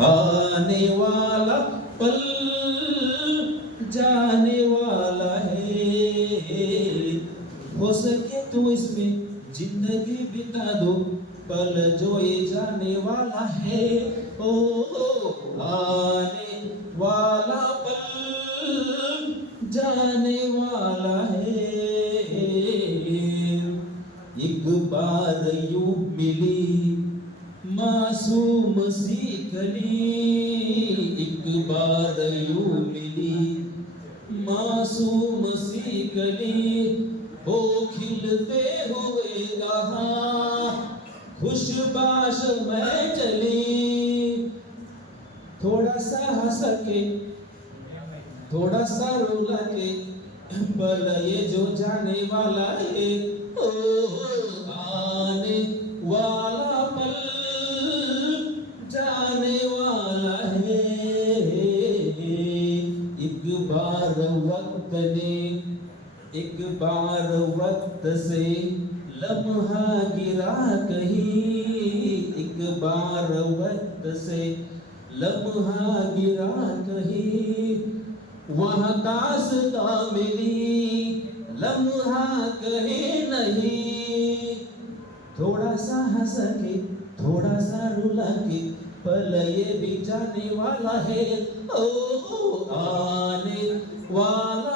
आने वाला पल जाने वाला है। हो सके तो इसमें जिंदगी बिता दो, पल जो ये जाने वाला है। ओ आने वाला पल जाने वाला है। एक बार यूं मिली मासूम सी कली, एक बार यूं मिली मासूम सी कली, हो खिलते हुए कहाँ खुशबाश में चली। थोड़ा सा हंस के थोड़ा सा रुला के, पल ये जो जाने वाला है। ओ आने वाला पल जाने वाला है। एक बार वक्त ने एक बार वक्त से लम्हा गिरा कहीं, एक बार वक्त से लम्हा गिरा कहीं, वहाँ दास्तां मिली लम्हा कहीं नहीं। थोड़ा सा हंस के थोड़ा सा रुला के, पल ये भी जाने वाला है। ओ आने वाला